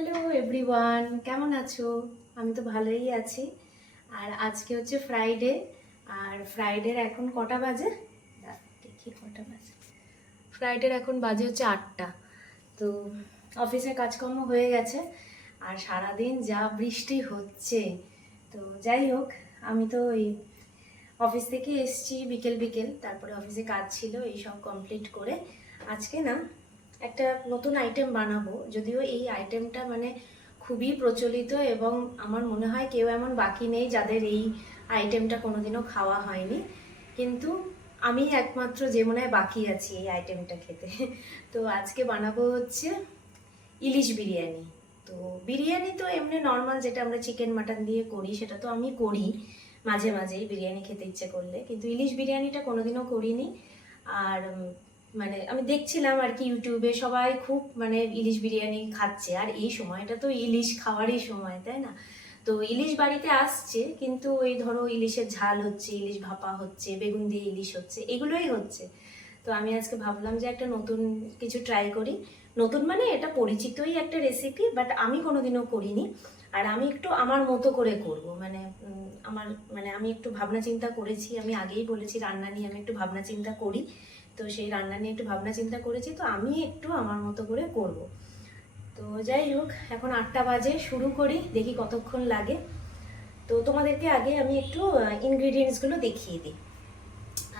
Hello everyone, কেমন আছো? আমি তো ভালোই আছি। আর আজকে হচ্ছে ফ্রাইডে। আর ফ্রাইডের এখন কটা বাজে? দেখি কটা বাজে। ফ্রাইডের এখন বাজে হচ্ছে 8টা। তো অফিসে কাজকর্ম হয়ে গেছে। আর সারাদিন যা বৃষ্টি হচ্ছে। তো যাই হোক, আমি তো ওই অফিস থেকে এসছি বিকেল বিকেল, তারপরে অফিসে কাজ ছিল, এই সব কমপ্লিট করে আজকে না একটা নতুন আইটেম বানাবো। যদিও এই আইটেমটা মানে খুবই প্রচলিত এবং আমার মনে হয় কেউ এমন বাকি নেই যাদের এই আইটেমটা কোনোদিনও খাওয়া হয়নি, কিন্তু আমি একমাত্র যে মনে হয় বাকি আছি এই আইটেমটা খেতে। তো আজকে বানাবো হচ্ছে ইলিশ বিরিয়ানি। তো বিরিয়ানি তো এমনি নর্মাল যেটা আমরা চিকেন মাটন দিয়ে করি সেটা তো আমি করি মাঝে মাঝেই বিরিয়ানি খেতে ইচ্ছে করলে, কিন্তু ইলিশ বিরিয়ানিটা কোনোদিনও করিনি। আর মানে আমি দেখছিলাম আর কি ইউটিউবে সবাই খুব মানে ইলিশ বিরিয়ানি খাচ্ছে, আর এই সময়টা তো ইলিশ খাওয়ারই সময়, তাই না? তো ইলিশ বাড়িতে আসছে, কিন্তু ওই ধরো ইলিশের ঝাল হচ্ছে, ইলিশ ভাপা হচ্ছে, বেগুন দিয়ে ইলিশ হচ্ছে, এগুলোই হচ্ছে। তো আমি আজকে ভাবলাম যে একটা নতুন কিছু ট্রাই করি। নতুন মানে এটা পরিচিতই একটা রেসিপি, বাট আমি কোনোদিনও করিনি। আর আমি একটু আমার মতো করে করব, মানে আমার মানে আমি একটু ভাবনা চিন্তা করেছি, আমি আগেই বলেছি রান্না নিয়ে আমি একটু ভাবনা চিন্তা করি। তো সেই রান্না নিয়ে একটু ভাবনা চিন্তা করেছি, তো আমি একটু আমার মতো করে করব। তো যাই হোক, এখন 8টা বাজে, শুরু করি, দেখি কতক্ষণ লাগে। তো তোমাদেরকে আগে আমি একটু ইনগ্রিডিয়েন্টসগুলো দেখিয়ে দিই।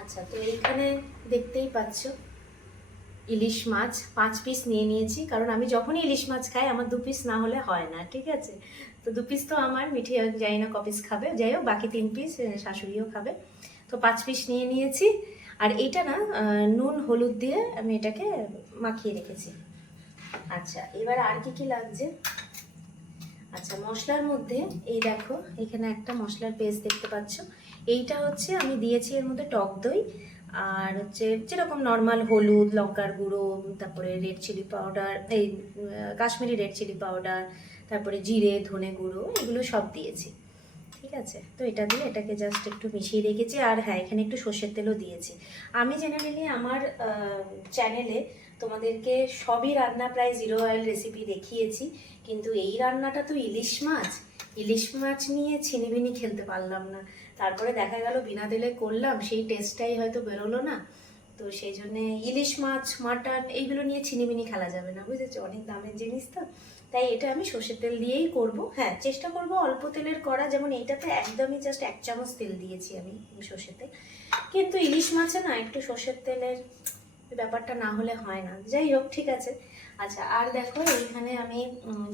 আচ্ছা, তো এইখানে দেখতেই পাচ্ছ ইলিশ মাছ 5 পিস নিয়ে নিয়েছি, কারণ আমি যখনই ইলিশ মাছ খাই আমার 2 পিস না হলে হয় না, ঠিক আছে? তো 2 পিস তো আমার, মিঠি যাই না কপিস খাবে, যাই হোক বাকি 3 পিস শাশুড়িও খাবে। তো 5 পিস নিয়ে নিয়েছি। আর এটা না নুন হলুদ দিয়ে আমি এটাকে মাখিয়ে রেখেছি। আচ্ছা, এবার আর কি কি লাগছে? আচ্ছা, মশলার মধ্যে এই দেখো, এখানে একটা মশলার পেস্ট দেখতে পাচ্ছ। এইটা হচ্ছে আমি দিয়েছি এর মধ্যে টক দই, আর হচ্ছে যেরকম নর্মাল হলুদ, লঙ্কার গুঁড়ো, তারপরে রেড চিলি পাউডার, এই কাশ্মীরি রেড চিলি পাউডার, তারপরে জিরে ধনে গুঁড়ো, এগুলো সব দিয়েছি। ঠিক আছে, তো এটা দিয়ে এটাকে জাস্ট একটু মিশিয়ে রেখেছি। আর হ্যাঁ, এখানে একটু সর্ষের তেলও দিয়েছি। আমি জেনারেলি আমার চ্যানেলে তোমাদেরকে সবই রান্না প্রায় জিরো অয়েল রেসিপি দেখিয়েছি, কিন্তু এই রান্নাটা তো ইলিশ মাছ, ইলিশ মাছ নিয়ে ছিনিবিনি খেলতে পারলাম না। তারপরে দেখা গেল বিনা তেলে করলাম, সেই টেস্টটাই হয়তো বেরোলো না। তো সেই জন্যে ইলিশ মাছ মাটন এইগুলো নিয়ে ছিনিমিনি খেলা যাবে না, বুঝেছো? অনেক দামের জিনিস তো। তাই এটা আমি সর্ষের তেল দিয়েই করব। হ্যাঁ, চেষ্টা করব অল্প তেলের করা, যেমন এইটাতে একদমই জাস্ট 1 চামচ তেল দিয়েছি আমি সর্ষের তেল। কিন্তু ইলিশ মাছে না একটু সর্ষের তেলের ব্যাপারটা না হলে হয় না। যাই হোক, ঠিক আছে। আচ্ছা, আর দেখো এইখানে আমি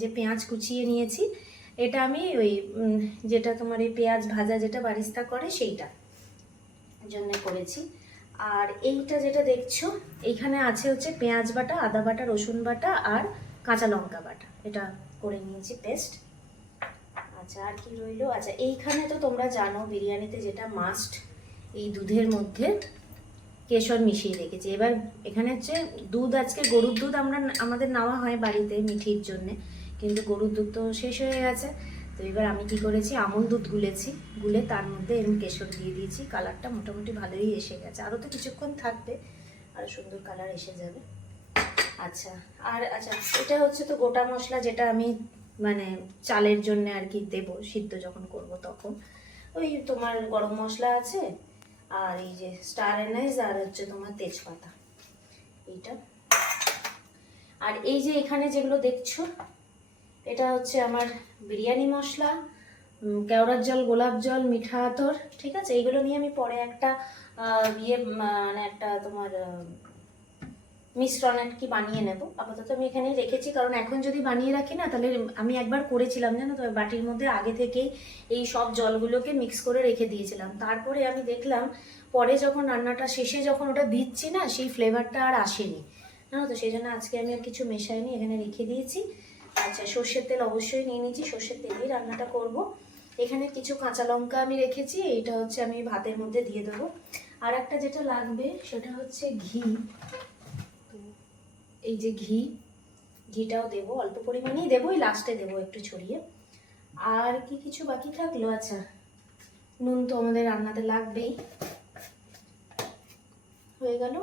যে পেঁয়াজ কুচিয়ে নিয়েছি, এটা আমি ওই যেটা তোমার এই পেঁয়াজ ভাজা যেটা বারিস্তা করে সেইটা জন্য করেছি। আর এইটা যেটা দেখছো, এইখানে আছে হচ্ছে পেঁয়াজ বাটা, আদা বাটা, রসুন বাটা আর কাঁচা লঙ্কা বাটা, এটা করে নিয়েছি পেস্ট। আচ্ছা, আর কি রইলো? আচ্ছা, এইখানে তো তোমরা জানো বিরিয়ানিতে যেটা মাস্ট, এই দুধের মধ্যে কেশর মিশিয়ে রেখেছি। এবার এখানে হচ্ছে দুধ, আজকে গরুর দুধ আমাদের নেওয়া হয় বাড়িতে মিঠির জন্যে, কিন্তু গরুর দুধ তো শেষ হয়ে গেছে। তো এবার আমি কি করেছি, আমুল দুধ গুলেছি, গুলে তার মধ্যে এরকম কেশর দিয়ে দিয়েছি। কালারটা মোটামুটি ভালোই এসে গেছে, আরও তো কিছুক্ষণ থাকবে, আরও সুন্দর কালার এসে যাবে। আচ্ছা, আর আচ্ছা, এটা হচ্ছে তো গোটা মশলা, যেটা আমি মানে চালের জন্য আর কি দেবো, সিদ্ধ যখন করব তখন। ওই তোমার গরম মশলা আছে, আর এই যে স্টার এনাইজ, আর হচ্ছে তোমার তেজপাতা, এইটা। আর এই যে এখানে যেগুলো দেখছো, এটা হচ্ছে আমার বিরিয়ানি মশলা, কেওড়ার জল, গোলাপ জল, মিঠা আতর, ঠিক আছে? এইগুলো নিয়ে আমি পরে একটা মানে একটা তোমার মিশ্রণ আর কি বানিয়ে নেব। আপাতত আমি এখানেই রেখেছি, কারণ এখন যদি বানিয়ে রাখি না, তাহলে আমি একবার করেছিলাম জানো তো, বাটির মধ্যে আগে থেকেই এই সব জলগুলোকে মিক্স করে রেখে দিয়েছিলাম। তারপরে আমি দেখলাম পরে যখন রান্নাটা শেষে যখন ওটা দিচ্ছি না, সেই ফ্লেভারটা আর আসেনি, জানো তো। সেই জন্য আজকে আমি আর কিছু মেশাইনি, এখানে রেখে দিয়েছি। আচ্ছা, সর্ষের তেল অবশ্যই নিয়ে নিয়েছি, সর্ষের তেলেই রান্নাটা করব। এখানে কিছু কাঁচা লঙ্কা আমি রেখেছি, এইটা হচ্ছে আমি ভাতের মধ্যে দিয়ে দেবো। আর একটা যেটা লাগবে সেটা হচ্ছে ঘি। এই যে ঘিটাও দেবো, অল্প পরিমাণেই দেবো, ওই লাস্টে দেবো একটু ছড়িয়ে। আর কি কিছু বাকি থাকলো? আচ্ছা, নুন তো আমাদের রান্নাতে লাগবেই, হয়ে গেল।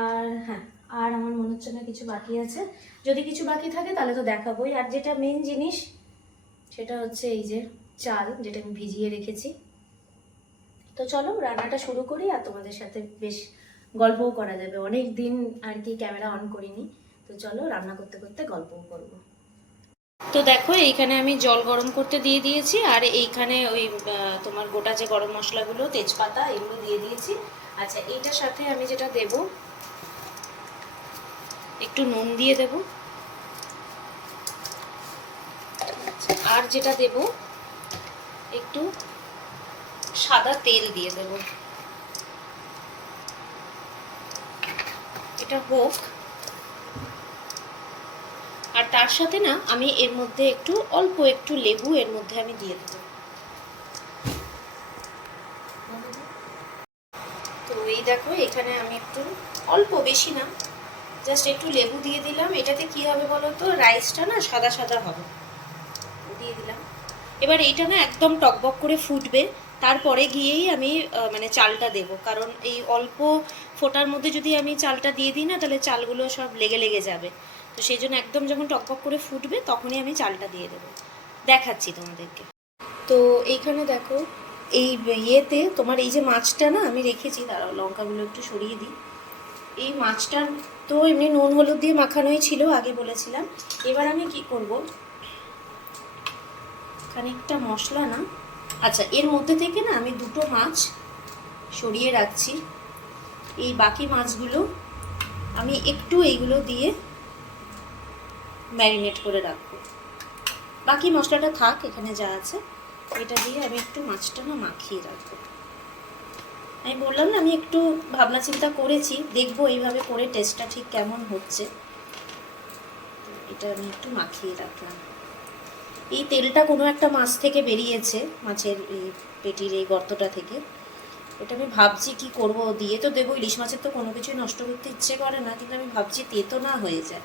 আর হ্যাঁ, আর আমার মনে হচ্ছে না কিছু বাকি আছে। যদি কিছু বাকি থাকে তাহলে তো দেখাবোই। আর যেটা মেন জিনিস সেটা হচ্ছে এই যে চাল, যেটা আমি ভিজিয়ে রেখেছি। তো চলো রান্নাটা শুরু করি, আর তোমাদের সাথে বেশ গল্পও করা যাবে। অনেক দিন আর কি ক্যামেরা অন করিনি, তো চলো রান্না করতে করতে গল্পও করবো। তো দেখো এইখানে আমি জল গরম করতে দিয়ে দিয়েছি, আর এইখানে ওই তোমার গোটা যে গরম মশলাগুলো, তেজপাতা, এগুলো দিয়ে দিয়েছি। আচ্ছা, এইটার সাথে আমি যেটা দেব, একটু নুন দিয়ে দেব। আর যেটা দেব, একটু সাদা তেল দিয়ে দেব। এটা হোক। আর তার সাথে না আমি এর মধ্যে একটু অল্প একটু লেবু এর মধ্যে আমি দিয়ে দেব। তো এই দেখো এখানে আমি একটু অল্প, বেশি না, জাস্ট একটু লেবু দিয়ে দিলাম। এটাতে কি হবে বলো তো, রাইসটা না সাদা সাদা হবে। দিয়ে দিলাম। এবার এইটা না একদম টকবক করে ফুটবে, তারপরে গিয়েই আমি মানে চালটা দেব। কারণ এই অল্প ফোটার মধ্যে যদি আমি চালটা দিয়ে দিই না, তাহলে চালগুলো সব লেগে লেগে যাবে। তো সেই জন্য একদম যখন টকবক করে ফুটবে তখনই আমি চালটা দিয়ে দেবো। দেখাচ্ছি তোমাদেরকে। তো এইখানে দেখো এই ইয়েতে তোমার এই যে মাছটা না আমি রেখেছি, দাঁড়াও লঙ্কাগুলো একটু সরিয়ে দিই। এই মাছটা তো এমনি নুন হলুদ দিয়ে মাখানোই ছিল, আগে বলেছিলাম। এবার আমি কি করব, খানিকটা মশলা না, আচ্ছা এর মধ্যে থেকে না আমি দুটো মাছ সরিয়ে রাখছি। এই বাকি মাছগুলো আমি একটু এইগুলো দিয়ে ম্যারিনেট করে রাখবো। বাকি মশলাটা থাক এখানে যা আছে, এটা দিয়ে আমি একটু মাছটা না মাখিয়ে রাখবো। আমি বললাম না আমি একটু ভাবনা চিন্তা করেছি, দেখবো এইভাবে করে টেস্টটা ঠিক কেমন হচ্ছে। এটা আমি একটু মাখিয়ে রাখলাম। এই তেলটা কোনো একটা মাছ থেকে বেরিয়েছে, মাছের এই পেটির এই গর্তটা থেকে। ওটা আমি ভাবছি কি করব, দিয়ে তো দেবো। ইলিশ মাছের তো কোনো কিছুই নষ্ট করতে ইচ্ছে করে না, কিন্তু আমি ভাবছি তেতো না হয়ে যায়।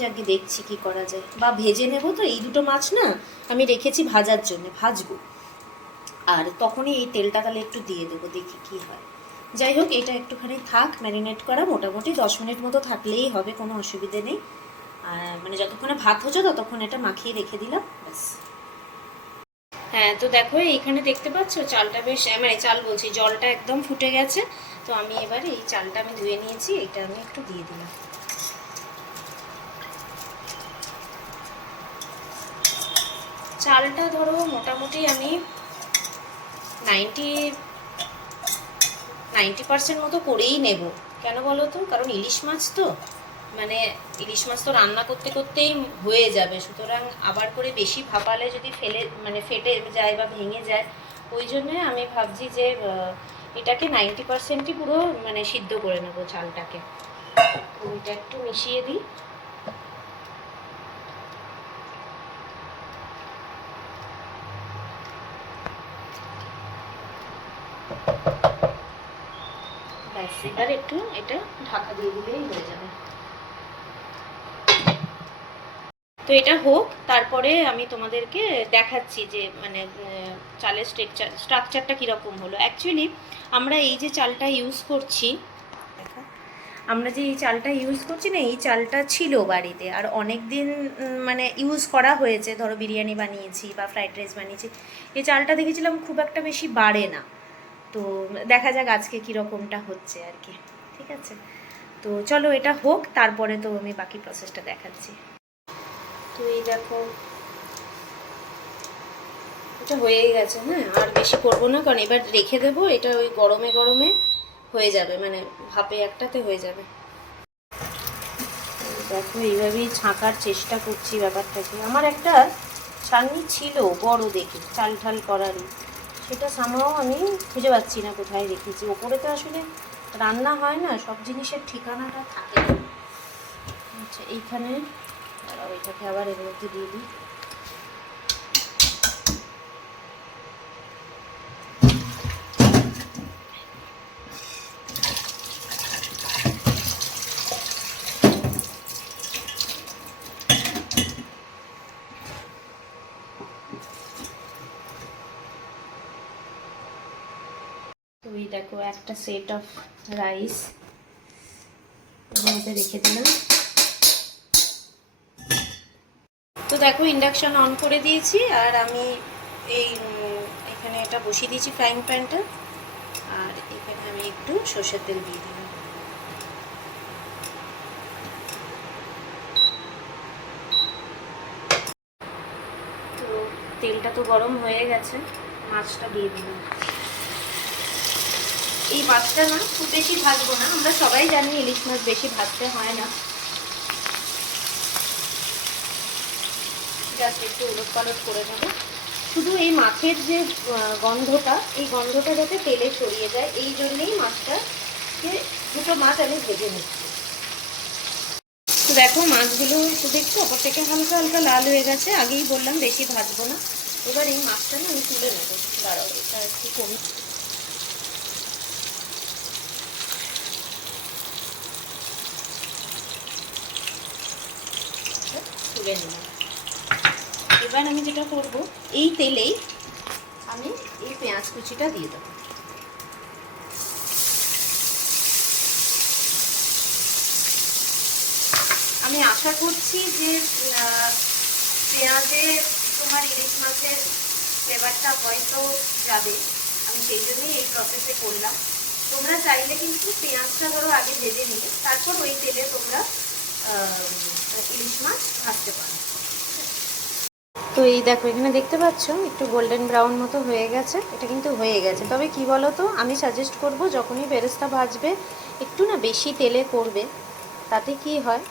যাকে দেখছি কি করা যায়, বা ভেজে নেব। তো এই দুটো মাছ না আমি রেখেছি ভাজার জন্য, ভাজবো। আর তখনই এই তেলটা তাহলে একটু দিয়ে দেবো, দেখি কি হয়। যাই হোক, এটা একটুখানি থাক ম্যারিনেট করা, মোটামুটি 10 মিনিট মতো থাকলেই হবে, কোনো অসুবিধে নেই। আর মানে যতক্ষণে ভাত হচ্ছে ততক্ষণ এটা মাখিয়ে রেখে দিলাম, ব্যাস। হ্যাঁ, তো দেখো এইখানে দেখতে পাচ্ছ চালটা বেশ, মানে চাল বলছি, জলটা একদম ফুটে গেছে। তো আমি এবারে এই চালটা আমি ধুয়ে নিয়েছি, এটা আমি একটু দিয়ে দিলাম। চালটা ধরো মোটামুটি আমি 90% মতো করেই নেব। কেন বলো তো, কারণ ইলিশ মাছ তো, মানে ইলিশ মাছ তো রান্না করতে করতেই হয়ে যাবে, সুতরাং আবার করে বেশি ভাপালে যদি ফেটে যায় বা ভেঙে যায়, ওই জন্যে আমি ভাবছি যে এটাকে 90%ই পুরো মানে সিদ্ধ করে নেবো চালটাকে। ওইটা একটু মিশিয়ে দিই। ব্যাস, এবার একটু এটা ঢাকা দিয়ে দিলেই হয়ে যাবে। তো এটা হোক, তারপরে আমি তোমাদেরকে দেখাচ্ছি যে মানে চালের স্ট্রাকচারটা কীরকম হলো। অ্যাকচুয়ালি আমরা এই যে চালটা ইউজ করছি, আমরা যে এই চালটা ইউজ করছি না, এই চালটা ছিল বাড়িতে আর অনেক দিন মানে ইউজ করা হয়েছে। ধরো বিরিয়ানি বানিয়েছি বা ফ্রাইড রাইস বানিয়েছি, এই চালটা দেখেছিলাম খুব একটা বেশি বাড়ে না। তো দেখা যাক আজকে কীরকমটা হচ্ছে আর কি। ঠিক আছে, তো চলো এটা হোক, তারপরে তো আমি বাকি প্রসেসটা দেখাচ্ছি। তো এই দেখো এটা হয়েই গেছে। হ্যাঁ, আর বেশি করবো না, কারণ এবার রেখে দেবো, এটা ওই গরমে গরমে হয়ে যাবে, মানে ভাপে একটাতে হয়ে যাবে। দেখো এইভাবেই ছাঁকার চেষ্টা করছি ব্যাপারটাকে। আমার একটা ছাঁকনি ছিল বড় দেখে, চাল ঠাল করারই, সেটা সামহাও আমি খুঁজে পাচ্ছি না কোথায় রেখেছি। ওপরে তো আসলে রান্না হয় না, সব জিনিসের ঠিকানাটা থাকে না। আচ্ছা, এইখানে ওইটাকে আবার এর মধ্যে দিয়ে দিই। তো এই দেখো একটা সেট অফ রাইস এর মধ্যে রেখে দিলাম। তো দেখো ইন্ডাকশন অন করে দিয়েছি, আর আমি এখানে এটা বসিয়ে দিয়েছি ফ্রাইং প্যানটা, আর এখানে আমি একটু সর্ষের তেল দিয়ে দিলাম। তো তেলটা তো গরম হয়ে গেছে, মাছটা দিয়ে দিলাম। এই মাছটা না খুব বেশি ভাজবো না, আমরা সবাই জানি ইলিশ মাছ বেশি ভাজতে হয় না, জাস্ট একটু উলট পালট করে নেবো। শুধু এই মাছের যে গন্ধটা, এই গন্ধটা যাতে তেলে ছড়িয়ে যায়, এই জন্যেই মাছটাকে দুটো মাছ আমি ভেজে নিচ্ছি। তো দেখো মাছগুলো একটু দেখছো ওপর থেকে হালকা হালকা লাল হয়ে গেছে, আগেই বললাম বেশি ভাজবো না। এবার এই মাছটা না আমি তুলে নেবো, দাঁড়াও এটা একটু কমে তুলে নেব। এবার আমি যেটা করব, এই তেলেই আমি এই পেঁয়াজ কুচিটা দিয়ে দেবো। আমি আশা করছি যে পেঁয়াজে তোমার ইলিশ মাছের ফ্লেভারটা হয়তো যাবে, আমি সেই জন্যই এই প্রসেসে করলাম। তোমরা চাইলে কিন্তু পেঁয়াজটা ধরো আগে ভেজে নিয়ে তারপর ওই তেলে তোমরা ইলিশ মাছ ভাজতে পারো। তো এই দেখো এখানে দেখতে পাচ্ছ একটু গোল্ডেন ব্রাউন মতো হয়ে গেছে, এটা কিন্তু হয়ে গেছে। তবে কি বলো তো, আমি সাজেস্ট করব যখনই বেরেস্তা ভাজবে একটু না বেশি তেলে করবে, তাতে কি হয়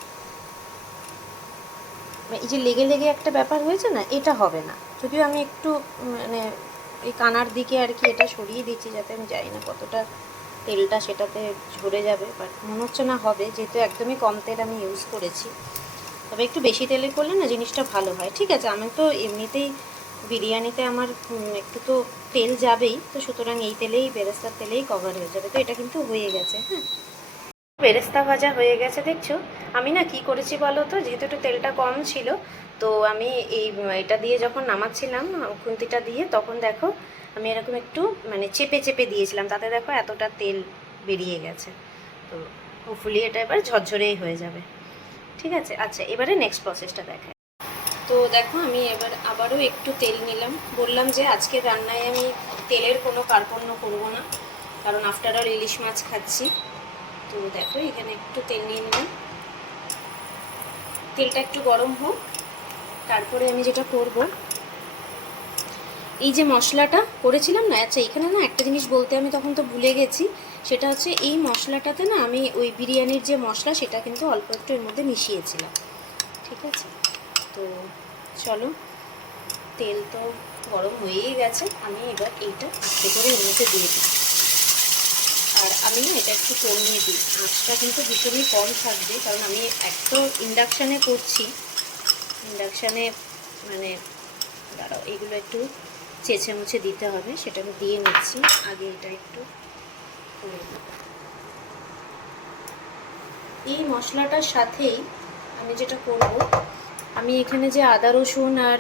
এই যে লেগে লেগে একটা ব্যাপার হয়েছে না, এটা হবে না। যদিও আমি একটু মানে এই কানার দিকে আর কি এটা সরিয়ে দিচ্ছি, যাতে আমি জানি না কতটা তেলটা সেটাতে ঝরে যাবে, বাট মনে হচ্ছে না হবে, যেহেতু একদমই কম তেল আমি ইউজ করেছি। তবে একটু বেশি তেলে করলে না জিনিসটা ভালো হয়। ঠিক আছে, আমি তো এমনিতেই বিরিয়ানিতে আমার একটু তো তেল যাবেই, তো সুতরাং এই তেলেই বেরেস্তার তেলেই কভার হয়ে যাবে। তো এটা কিন্তু হয়ে গেছে। হ্যাঁ, বেরেস্তা ভাজা হয়ে গেছে দেখছো। আমি না কি করেছি বলো তো, যেহেতু একটু তেলটা কম ছিল, তো আমি এটা দিয়ে যখন নামাচ্ছিলাম খুন্তিটা দিয়ে, তখন দেখো আমি এরকম একটু মানে চেপে চেপে দিয়েছিলাম, তাতে দেখো এতটা তেল বেরিয়ে গেছে। তো হোপফুলি এটা এবার ঝরঝরেই হয়ে যাবে। ঠিক আছে, আচ্ছা এবারে নেক্সট প্রসেসটা দেখাই। তো দেখো আমি এবার আবারও একটু তেল নিলাম। বললাম যে আজকে রান্নায় আমি তেলের কোনো কার্পণ্য করবো না, কারণ আফটার অল ইলিশ মাছ খাচ্ছি। তো দেখো এখানে একটু তেল নিয়ে নিলাম, তেলটা একটু গরম হোক, তারপরে আমি যেটা করব, এই যে মশলাটা করেছিলাম না, আচ্ছা এখানে না একটা জিনিস বলতে আমি তখন তো ভুলে গেছি, সেটা হচ্ছে এই মশলাটাতে না আমি ওই বিরিয়ানির যে মশলা সেটা কিন্তু অল্প একটু এর মধ্যে মিশিয়েছিলাম। ঠিক আছে, তো চলো তেল তো গরম হয়েই গেছে, আমি এবার এইটা আস্তে করে এর মধ্যে দিয়ে দিই। আর আমি এটা একটু কমিয়ে দিই, আঁচটা কিন্তু ভীষণই কম থাকবে, কারণ আমি একটু ইন্ডাকশানে করছি। ইন্ডাকশানে মানে দাঁড়াও এগুলো একটু চেঁচে মুছে দিতে হবে, সেটা আমি দিয়ে নিচ্ছি। আগে এটা একটু করে দেব। এই মশলাটার সাথেই আমি যেটা করব, আমি এখানে যে আদা রসুন আর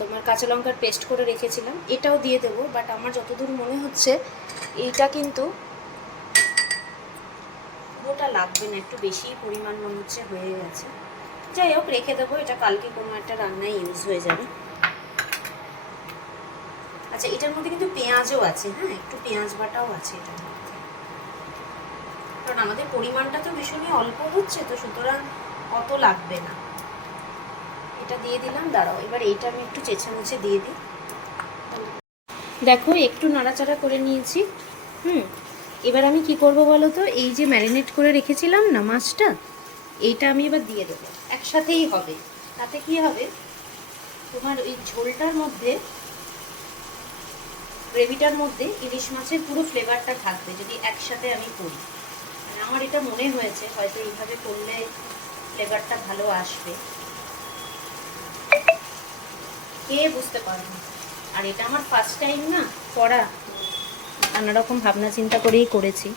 তোমার কাঁচা লঙ্কার পেস্ট করে রেখেছিলাম এটাও দিয়ে দেবো, বাট আমার যতদূর মনে হচ্ছে এইটা কিন্তু পুরোটা লাগবে না, একটু বেশি পরিমাণ মনে হচ্ছে হয়ে গেছে। যাই হোক রেখে দেবো, এটা কালকে কোনো একটা রান্নায় ইউজ হয়ে যাবে। আচ্ছা এটার মধ্যে কিন্তু পেঁয়াজও আছে, হ্যাঁ একটু পেঁয়াজ বাটাও আছে এটার মধ্যে, কারণ আমাদের পরিমাণটা তো ভীষণই অল্প হচ্ছে, তো সুতরাং অত লাগবে না। এটা দিয়ে দিলাম, দাঁড়াও এবার এইটা আমি একটু চেঁচে মুছে দিয়ে দিই। দেখো একটু নাড়াচাড়া করে নিয়েছি। এবার আমি কি করব বলো তো, এই যে ম্যারিনেট করে রেখেছিলাম না মাছটা, এইটা আমি এবার দিয়ে দেবো, একসাথেই হবে। তাতে কি হবে, তোমার ওই ঝোলটার মধ্যে, গ্রেভিটার মধ্যে ইলিশ মাছের পুরো ফ্লেভারটা থাকবে যদি একসাথে আমি করি। মানে আমার এটা মনে হয়েছে হয়তো এইভাবে করলে ফ্লেভারটা ভালো আসবে, কে বুঝতে পারবো। আর এটা আমার ফার্স্ট টাইম না করা, নানা রকম ভাবনা চিন্তা করেই করেছি।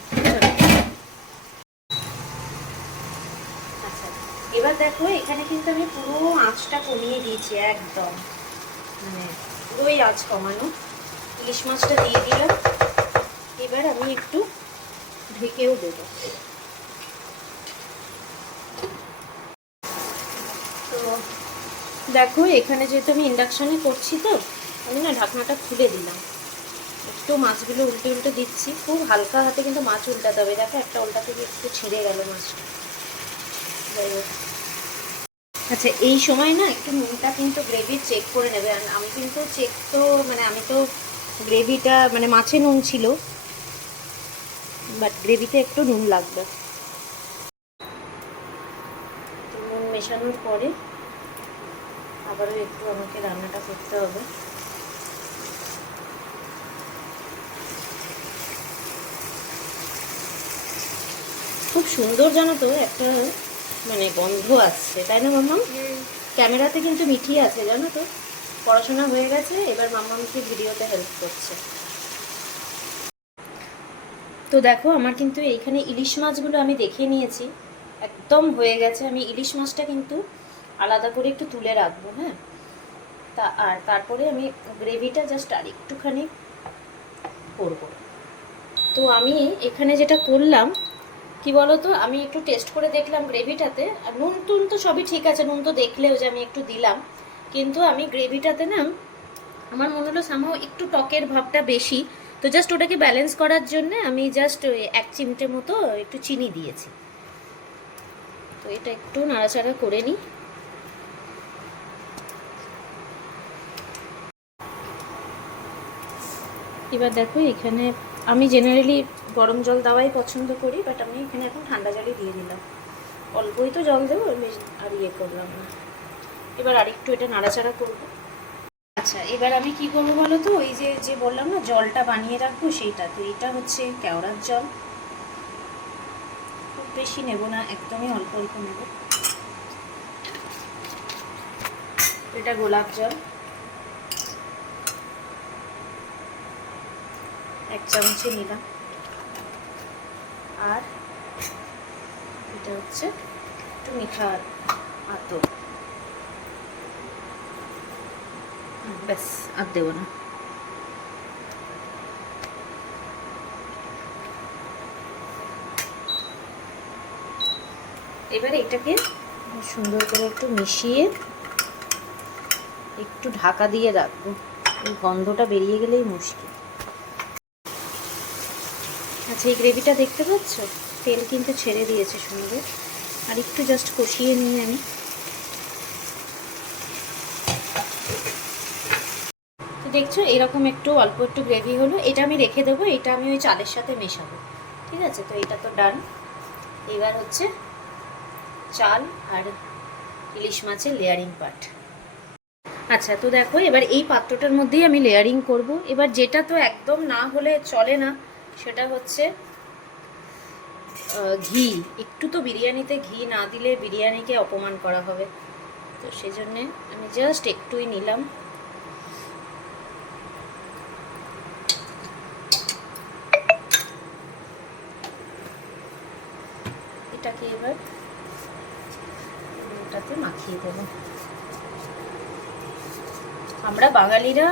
আচ্ছা এবার দেখো এখানে কিন্তু আমি পুরো আঁচটা কমিয়ে দিয়েছি, একদম মানে পুরোই আঁচ কমানো। ইলিশ মাছটা দিয়ে দিলাম, এবার আমি একটু ঢেকেও দেবো। দেখো এখানে যেহেতু আমি ইন্ডাকশানে করছি, তো আমি না ঢাকনাটা খুলে দিলাম, একটু মাছগুলো উল্টে উল্টে দিচ্ছি, খুব হালকা হাতে কিন্তু মাছ উল্টাতে হবে। দেখো একটা উল্টা থেকে একটু ছিঁড়ে গেল মাছটা। যাই হোক, আচ্ছা এই সময় না একটু নুনটা কিন্তু গ্রেভির চেক করে নেবে। আমি কিন্তু চেক তো মানে আমি তো গ্রেভিটা মানে মাছে নুন ছিল, বাট গ্রেভিতে একটু নুন লাগবে। নুন মেশানোর পরে আবারও একটু আমাকে রান্নাটা করতে হবে। খুব সুন্দর জানো তো একটা মানে গন্ধ আসছে, তাই না মাম্মাম? ক্যামেরাতে কিন্তু মিঠি আছে জানো তো, পড়াশোনা হয়ে গেছে, এবার মাম্মামকে ভিডিওতে হেল্প করছে। তো দেখো আমার কিন্তু এইখানে ইলিশ মাছগুলো আমি দেখে নিয়েছি, একদম হয়ে গেছে। আমি ইলিশ মাছটা কিন্তু আলাদা করে একটু তুলে রাখবো, হ্যাঁ। আর তারপরে আমি গ্রেভিটা জাস্ট আর একটুখানি করবো। তো আমি এখানে যেটা করলাম কি বলতো, আমি একটু টেস্ট করে দেখলাম গ্রেভিটাতে, আর নুন টুন তো সবই ঠিক আছে, নুন তো দেখলেও যে আমি একটু দিলাম, কিন্তু আমি গ্রেভিটাতে না আমার মনে হলো সামহাও একটু টকের ভাবটা বেশি, তো জাস্ট ওটাকে ব্যালেন্স করার জন্য আমি জাস্ট 1 চিমটে মতো একটু চিনি দিয়েছি। তো এটা একটু নাড়াচাড়া করে নিই। এবার দেখো এখানে আমি জেনারেলি গরম জল দেওয়াই পছন্দ করি, বাট আমি এখানে এখন ঠান্ডা জলই দিয়ে দিলাম, অল্পই তো জল দেবো, আর ইয়ে করলাম না। এবার আরেকটু এটা নাড়াচাড়া করবো। আচ্ছা এবার আমি কি করবো বলো তো, ওই যে যে বললাম না জলটা বানিয়ে রাখবো সেইটা, তো এটা হচ্ছে কেওড়ার জল, খুব বেশি নেব না, একদমই অল্প অল্প নেব। এটা গোলাপ জল 1 চামচে নিলাম, আর এটা হচ্ছে একটু মিঠা আতর, ব্যাস আর দেবো না। এবারে এটাকে সুন্দর করে একটু মিশিয়ে একটু ঢাকা দিয়ে রাখবো, এই গন্ধটা বেরিয়ে গেলেই মুশকিল। আচ্ছা এই গ্রেভিটা দেখতে পাচ্ছ তেল কিন্তু ছেড়ে দিয়েছে সুন্দর, আর একটু জাস্ট কষিয়ে নিয়ে আমি তো দেখছো এরকম একটু অল্প একটু গ্রেভি হলো, এটা আমি রেখে দেবো, এটা আমি ওই চালের সাথে মেশাবো, ঠিক আছে? তো এটা তো ডান। এবার হচ্ছে চাল আর ইলিশ মাছের লেয়ারিং পার্ট। আচ্ছা তো দেখো এবার এই পাত্রটার মধ্যেই আমি লেয়ারিং করব। এবার যেটা তো একদম না হলে চলে না সেটা হচ্ছে ঘি। একটু তো বিরিয়ানিতে ঘি না দিলে বিরিয়ানিকে অপমান করা হবে, তো সেজন্যে আমি জাস্ট একটুই নিলাম। এটাকে এবার ওটাতে মাখিয়ে দেবো। আমরা বাঙালিরা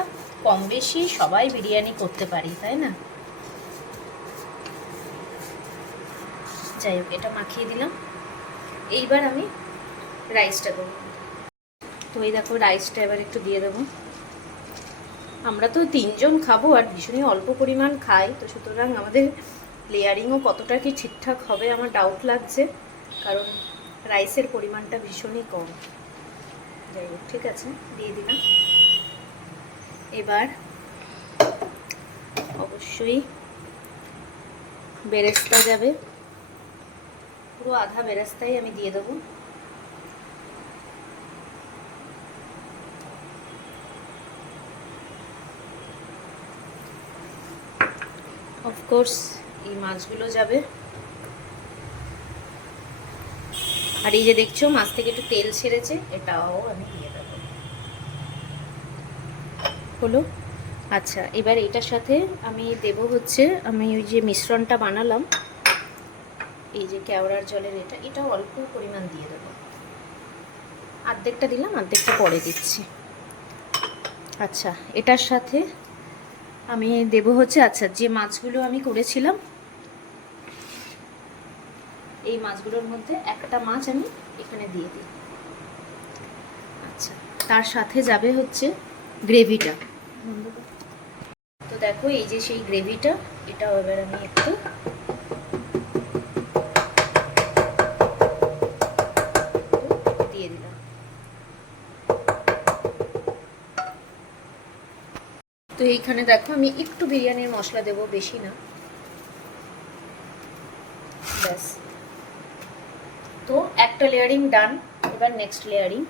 কম বেশি সবাই বিরিয়ানি করতে পারি, তাই না? যাই হোক এটা মাখিয়ে দিলাম। এইবার আমি রাইসটা দেবো। তো এই দেখো রাইসটা এবার একটু দিয়ে দেবো। আমরা তো 3 জন খাবো আর ভীষণই অল্প পরিমাণ খাই, তো সুতরাং আমাদের লেয়ারিংও কতটা কি ঠিকঠাক হবে আমার ডাউট লাগছে, কারণ রাইসের পরিমাণটা ভীষণই কম। যাই হোক ঠিক আছে দিয়ে দিলাম। এবার অবশ্যই বেরেস্তা যাবে, পুরো আধা বেরেস্তাই আমি দিয়ে দেবো। অফকোর্স এই মাছগুলো যাবে, আর এই যে দেখছো মাছ থেকে একটু তেল ছেড়েছে, এটাও আমি দিয়ে দেবো। হলো। আচ্ছা এবার এটার সাথে আমি দেব হচ্ছে আমি ওই যে মিশ্রণটা বানালাম, এই যে কেওড়ার জলের এটাও অল্প পরিমাণ দিয়ে দেবো। অর্ধেকটা দিলাম, অর্ধেকটা পরে দিচ্ছি। আচ্ছা এটার সাথে আমি দেব হচ্ছে আচ্ছা যে মাছগুলো আমি করেছিলাম এই মাছগুলোর মধ্যে একটা মাছ আমি এখানে দিয়ে দিই। আচ্ছা তার সাথে যাবে হচ্ছে গ্রেভিটা। তো দেখো এই যে সেই গ্রেভিটা, এটাও এবার আমি একটু দিয়ে দিলাম। তো এইখানে দেখো আমি একটু বিরিয়ানির মশলা দেবো, বেশি না, ব্যাস। তো একটা লেয়ারিং ডান, এবার নেক্সট লেয়ারিং।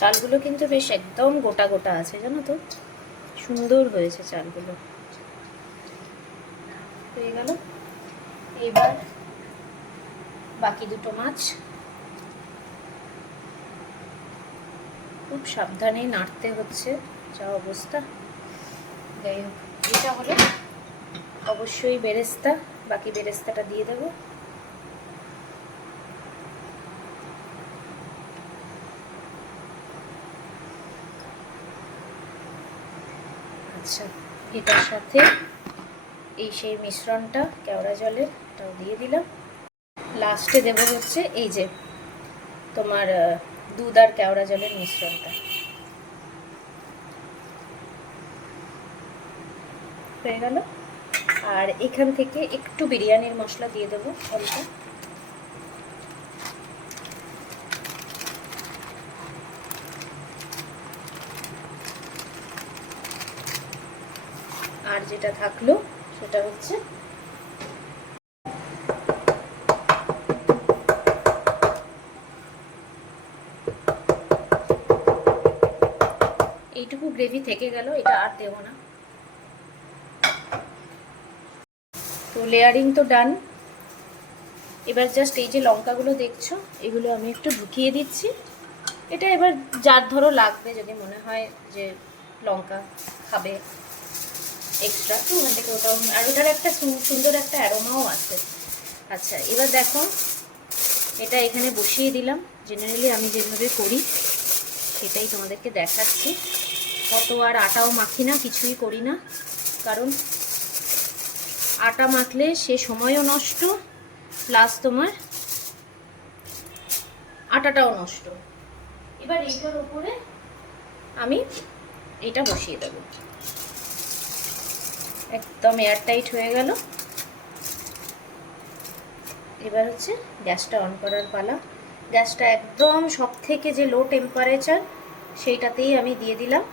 চালগুলো কিন্তু বেশ একদম গোটা গোটা আছে, জানো তো, সুন্দর হয়েছে চালগুলো। হয়ে গেল। এবার বাকি দুটো মাছ খুব সাবধানে নাড়তে হচ্ছে, যা অবস্থা। যাই হোক, এটা হলো অবশ্যই বেরেস্তা, বাকি বেরেস্তাটা দিয়ে দেবো। আচ্ছা, এটার সাথে এই সেই মিশ্রণটা কেওড়া জলের, এটাও দিয়ে দিলাম। লাস্টে দেব হচ্ছে এই যে তোমার দুধ আর কেওড়া জলের মিশ্রণটা। হয়ে গেল। আর এখান থেকে একটু বিরিয়ানির মশলা দিয়ে দেবো অল্প। আর যেটা থাকলো সেটা হচ্ছে এইটুকু গ্রেভি থেকে গেল, এটা আর দেবো না। তো লেয়ারিং তো ডান। এবার জাস্ট এই যে লঙ্কাগুলো দেখছো, এগুলো আমি একটু ঢুকিয়ে দিচ্ছি। এটা এবার যার ধরো লাগবে, যদি মনে হয় যে লঙ্কা খাবে এক্সট্রা, তো ওখান থেকে ওটাও। আর ওটার একটা সুন্দর একটা অ্যারোমাও আছে। আচ্ছা, এবার দেখো এটা এখানে বসিয়ে দিলাম। জেনারেলি আমি যেভাবে করি সেটাই তোমাদেরকে দেখাচ্ছি। কত আর আটাও মাখি না, কিছুই করি না, কারণ আটা মাখলে সে সময়ও নষ্ট, প্লাস তোমার আটাটাও নষ্ট। এবার এইটার উপরে আমি এটা বসিয়ে দেবো, একদম এয়ারটাইট হয়ে গেল। এবার হচ্ছে গ্যাসটা অন করার পালা। গ্যাসটা একদম সব থেকে যে লো টেম্পারেচার সেইটাতেই আমি দিয়ে দিলাম,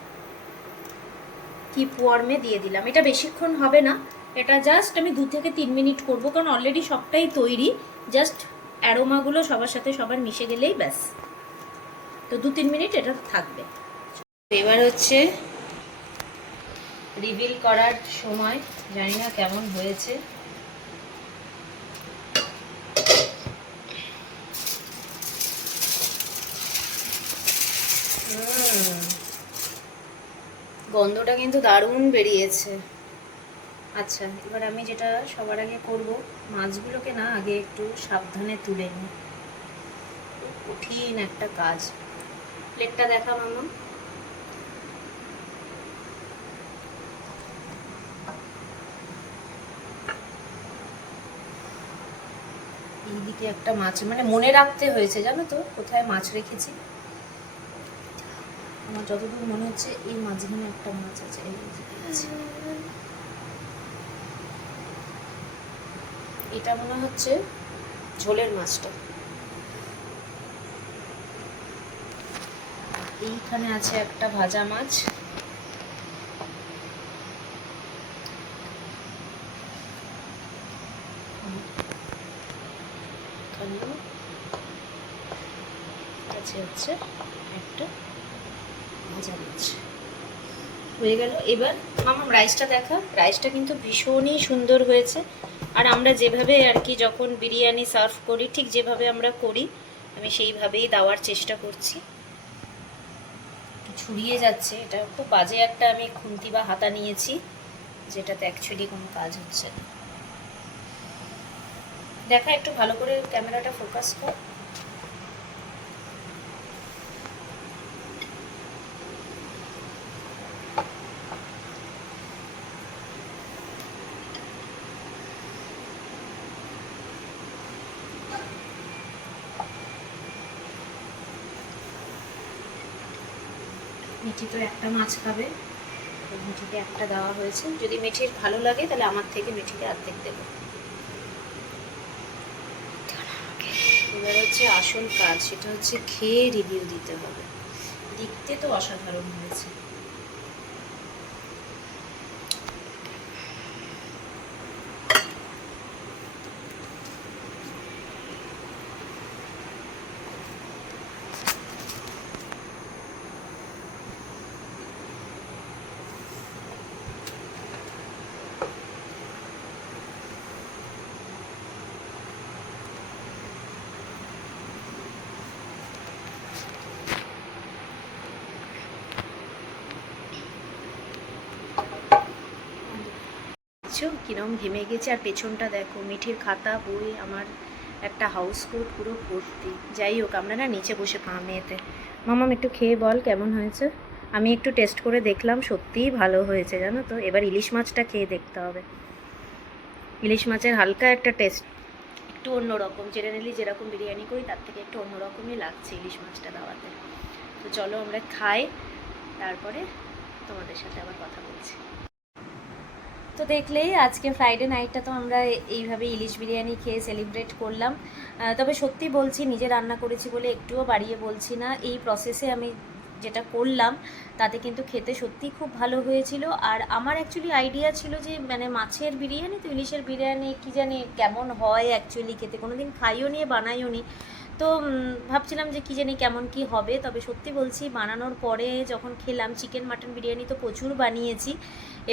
কিপ ওয়ার্মে দিয়ে দিলাম। এটা বেশিক্ষণ হবে না, এটা জাস্ট আমি 2 থেকে 3 মিনিট করবো, কারণ অলরেডি সবটাই তৈরি, জাস্ট অ্যারোমাগুলো সবার সাথে সবার মিশে গেলেই ব্যাস। তো 2-3 মিনিট এটা থাকবে। এবার হচ্ছে রিভিল করার সময়, জানি না কেমন হয়েছে। গন্ধটা কিন্তু দারুণ বেরিয়েছে। আচ্ছা, এবার আমি যেটা সবার আগে করব, মাছগুলোকে না আগে একটু সাবধানে তুলে নিই। কঠিন একটা কাজ। প্লেটটা দেখা মামা। এইদিকে একটা মাছ, মানে মনে রাখতে হয়েছে জানো তো কোথায় মাছ রেখেছি। আমার যতদূর মনে হচ্ছে এই মাঝখানে একটা মাছ আছে, এই আছে। এটা মনে হচ্ছে ঝোলের মাছটা। এইখানে আছে একটা ভাজা মাছ। আছে হচ্ছে একটা ভাজা মাছ। হয়ে গেল। এবার মামাম রাইসটা দেখা। রাইসটা কিন্তু ভীষণই সুন্দর হয়েছে। আর আমরা যেভাবে আর কি যখন বিরিয়ানি সার্ভ করি, ঠিক যেভাবে আমরা করি আমি সেইভাবেই দেওয়ার চেষ্টা করছি। ছড়িয়ে যাচ্ছে, এটা খুব বাজে একটা আমি খুন্তি বা হাতা নিয়েছি, যেটাতে অ্যাকচুয়ালি কোনো কাজ হচ্ছে না। দেখা একটু ভালো করে ক্যামেরাটা ফোকাস কর। মিঠি তো একটা মাছ খাবে, তো মিঠিকে একটা দেওয়া হয়েছে। যদি মিঠির ভালো লাগে তাহলে আমার থেকে মিঠিকে অর্ধেক দেবো। এবার হচ্ছে আসল কাজ, সেটা হচ্ছে খেয়ে রিভিউ দিতে হবে। দেখতে তো অসাধারণ হয়েছে। কিরম ঘেমে গেছে, আর পেছনটা দেখো, মিঠির খাতা বই, আমার একটা হাউস কোট পুরো ভর্তি। যাই হোক, আমরা না নিচে বসে খাওয়ামে এতে। মামাম একটু খেয়ে বল কেমন হয়েছে। আমি একটু টেস্ট করে দেখলাম, সত্যিই ভালো হয়েছে জানো তো। এবার ইলিশ মাছটা খেয়ে দেখতে হবে। ইলিশ মাছের হালকা একটা টেস্ট একটু অন্যরকম, জেনারেলি যেরকম বিরিয়ানি করি তার থেকে একটু অন্যরকমই লাগছে ইলিশ মাছটা দেওয়াতে। তো চলো আমরা খাই, তারপরে তোমাদের সাথে আবার কথা বলছি। তো দেখলেই আজকে ফ্রাইডে নাইটটা তো আমরা এইভাবে ইলিশ বিরিয়ানি খেয়ে সেলিব্রেট করলাম। তবে সত্যি বলছি, নিজে রান্না করেছি বলে একটুও বাড়িয়ে বলছি না। এই প্রসেসে আমি যেটা করলাম তাতে কিন্তু খেতে সত্যিই খুব ভালো হয়েছিল। আর আমার অ্যাকচুয়ালি আইডিয়া ছিল যে মানে মাছের বিরিয়ানি তো ইলিশের বিরিয়ানি কী জানি কেমন হয় অ্যাকচুয়ালি খেতে, কোনো দিন খাইও নি বানাইও নি। তো ভাবছিলাম যে কী জানি কেমন কি হবে। তবে সত্যি বলছি, বানানোর পরে যখন খেলাম, চিকেন মাটন বিরিয়ানি তো প্রচুর বানিয়েছি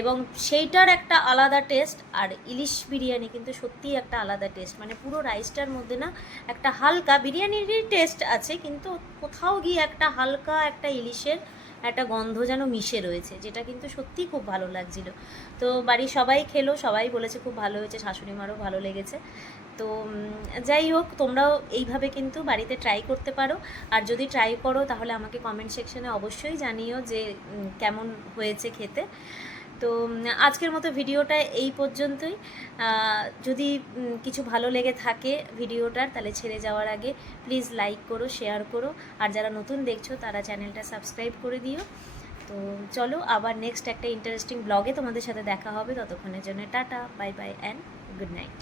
এবং সেইটার একটা আলাদা টেস্ট, আর ইলিশ বিরিয়ানি কিন্তু সত্যিই একটা আলাদা টেস্ট। মানে পুরো রাইসটার মধ্যে না একটা হালকা বিরিয়ানিরই টেস্ট আছে, কিন্তু কোথাও গিয়ে একটা হালকা একটা ইলিশের একটা গন্ধ যেন মিশে রয়েছে, যেটা কিন্তু সত্যিই খুব ভালো লাগছিল। তো বাড়ির সবাই খেলো, সবাই বলেছে খুব ভালো হয়েছে, শাশুড়ি মারও ভালো লেগেছে। তো যাই হোক, তোমরাও এইভাবে কিন্তু বাড়িতে ট্রাই করতে পারো। আর যদি ট্রাই করো তাহলে আমাকে কমেন্ট সেকশনে অবশ্যই জানিও যে কেমন হয়েছে খেতে। তো আজকের মতো ভিডিওটা এই পর্যন্তই। যদি কিছু ভালো লেগে থাকে ভিডিওটার, তাহলে ছেড়ে যাওয়ার আগে প্লিজ লাইক করো, শেয়ার করো, আর যারা নতুন দেখছো তারা চ্যানেলটা সাবস্ক্রাইব করে দিও। তো চলো, আবার নেক্সট একটা ইন্টারেস্টিং ব্লগে তোমাদের সাথে দেখা হবে। ততক্ষণের জন্য tata, bye bye and good night.